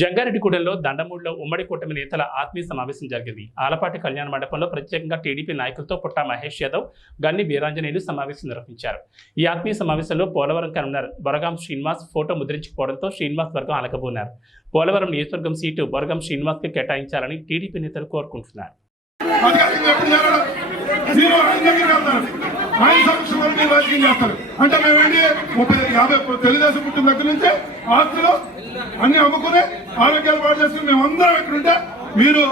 జంగారెడ్డిగూడెంలో దండమూడిలో ఉమ్మడి కూటమి నేతల ఆత్మీయ సమావేశం జరిగింది. ఆలపాటి కళ్యాణ మండపంలో ప్రత్యేకంగా టీడీపీ నాయకులతో పుట్టా మహేష్ యాదవ్ గన్ని వీరాంజనేయులు సమావేశం నిర్వహించారు. ఈ ఆత్మీయ సమావేశంలో పోలవరం కన్వీనర్ బొరగాం శ్రీనివాస్ ఫోటో ముద్రించకపోవడంతో శ్రీనివాస్ వర్గం అలకబోనారు పోలవరం నియోజకవర్గం సీటు బొరగం శ్రీనివాస్కి కేటాయించాలని టీడీపీ నేతలు కోరుకుంటున్నారు. ఆయన దగ్గరికి రాజకీయం చేస్తారు. అంటే మేమేంటి ముప్పై యాభై తెలుగుదేశం పుట్టిన దగ్గర నుంచి ఆస్తులు అన్ని అమ్ముకుని ఆరోగ్యాలు పాటు చేసుకుని మేము అందరం ఎక్కడుంటే ఉంటే మీరు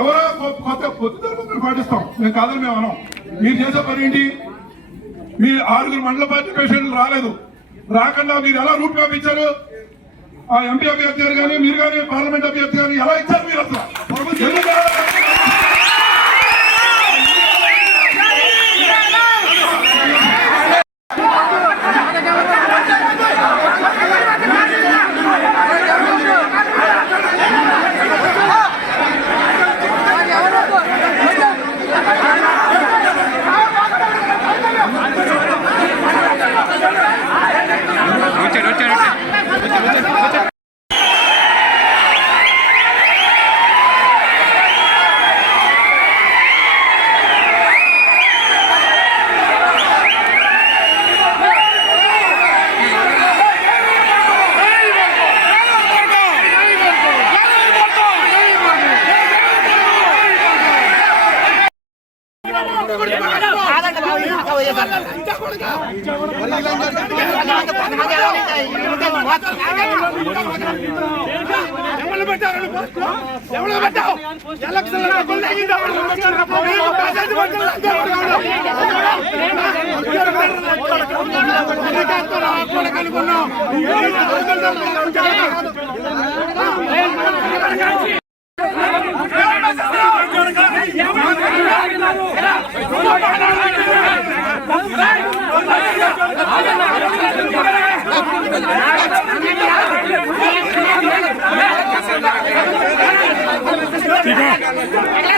ఎవరో కొత్త పొద్దుదల పాటిస్తాం. మేము కాదని మేము అనం మీరు చేసే పని ఏంటి? మీరు ఆరుగురు మండల పార్టీ పేషెంట్లు రాలేదు. రాకుండా మీరు ఎలా రూట్ మ్యాప్ ఇచ్చారు? ఆ ఎంపీ అభ్యర్థి గారు కానీ మీరు కానీ పార్లమెంట్ అభ్యర్థి కానీ ఎలా ఇచ్చారు మీరు అసలు? ఎవరు పెట్టారు ఎవరు పెట్టావు ఎలక్షన్ ठीक है